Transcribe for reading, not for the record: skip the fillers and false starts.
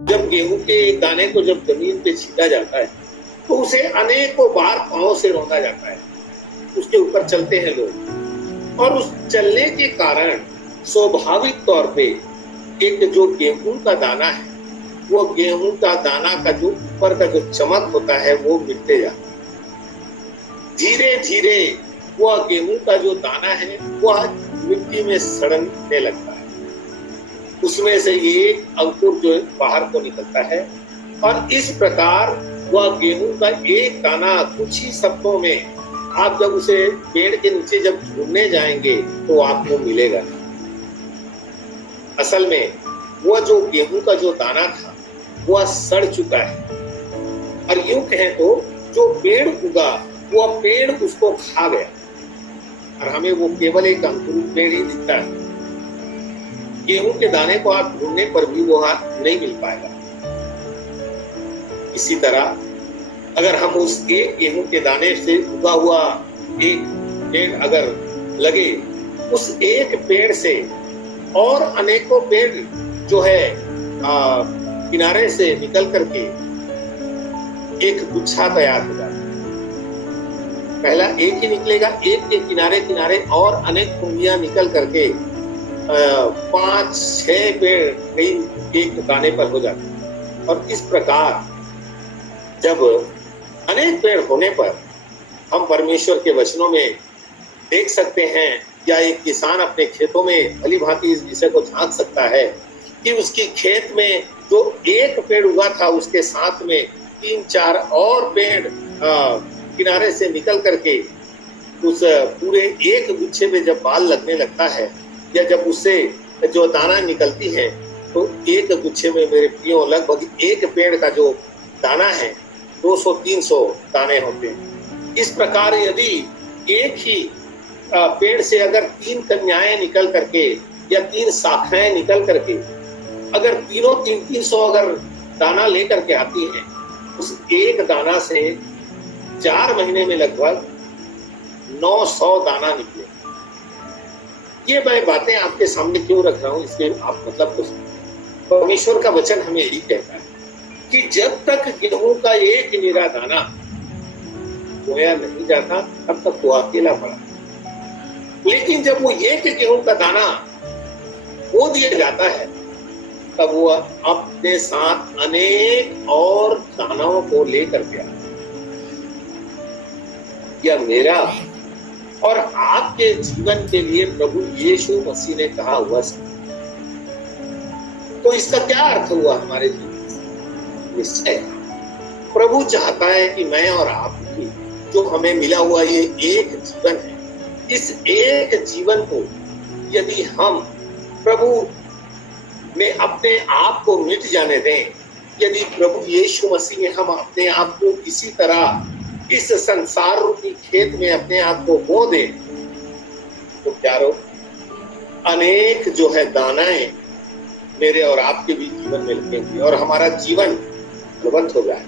जब गेहूं के एक दाने को जब जमीन पे छीटा जाता है तो उसे अनेकों बार पांव से रौंदा जाता है। उसके ऊपर चलते हैं लोग और उस चलने के कारण स्वाभाविक तौर पे एक जो गेहूं का दाना है, वो गेहूं का दाना का जो ऊपर का जो चमक होता है वो मिटते जाता है। धीरे धीरे वह गेहूं का जो दाना है वह मिट्टी में सड़ने लगता है। उसमें से ये अंकुर जो बाहर को निकलता है और इस प्रकार वह गेहूं का एक दाना कुछ ही शब्दों में आप जब उसे पेड़ के नीचे जब ढूंढने जाएंगे तो आपको मिलेगा। असल में वह जो गेहूं का जो दाना था वह सड़ चुका है और यूं कहें तो जो पेड़ उगा वह पेड़ उसको खा गया और हमें वो केवल एक अंकुरित पेड़ ही दिखता है। गेहूं के दाने को आप ढूंढने पर भी वो नहीं मिल पाएगा। इसी तरह अगर हम उस एक गेहूं के दाने से उगा हुआ एक पेड़ अगर लगे, उस एक पेड़ से और अनेकों पेड़ जो है किनारे से निकल करके एक गुच्छा तैयार हो जाता है। पहला एक ही निकलेगा, एक के किनारे किनारे और अनेक कुंडियां निकल करके 5-6 पेड़ कई एक दाने पर हो जाते हैं। और इस प्रकार जब अनेक पेड़ होने पर हम परमेश्वर के वचनों में देख सकते हैं या एक किसान अपने खेतों में भली भांति इस विषय को झांक सकता है कि उसकी खेत में जो एक पेड़ उगा था उसके साथ में 3-4 और पेड़ किनारे से निकल करके उस पूरे एक गुच्छे में जब बाल लगने लगता है या जब उससे जो दाना निकलती है तो एक गुच्छे में मेरे प्रियो लगभग एक पेड़ का जो दाना है 200-300 दाने होते हैं। इस प्रकार यदि एक ही पेड़ से अगर 3 कन्याएं निकल करके या 3 शाखाएं निकल करके अगर तीनों 300 अगर दाना लेकर के आती हैं, उस एक दाना से 4 महीने में लगभग 900 दाना निकले। ये मैं बातें आपके सामने क्यों रख रहा हूं, इसलिए आप मतलब कुछ परमेश्वर का वचन हमें यही कहता है कि जब तक गेहूं का एक निरा दाना बोया नहीं जाता तब तक वो अकेला पड़ा, लेकिन जब वो एक गेहूं का दाना बो दिया जाता है तब वो अपने साथ अनेक और दानों को लेकर के आता है। यह मेरा और आपके जीवन के लिए प्रभु यीशु मसीह ने कहा हुआ सब। तो इसका क्या अर्थ हुआ हमारे जीवन में? निश्चय प्रभु चाहता है कि मैं और आप की जो हमें मिला हुआ ये एक जीवन है, इस एक जीवन को यदि हम प्रभु में अपने आप को मिट जाने दें, यदि प्रभु यीशु मसीह में हम अपने आप को किसी तरह इस संसार रूपी खेत में अपने आप को बो दें, तो प्यारो अनेक जो है दानाएं मेरे और आपके भी जीवन में लगेंगी और हमारा जीवन फलवंत हो जाए।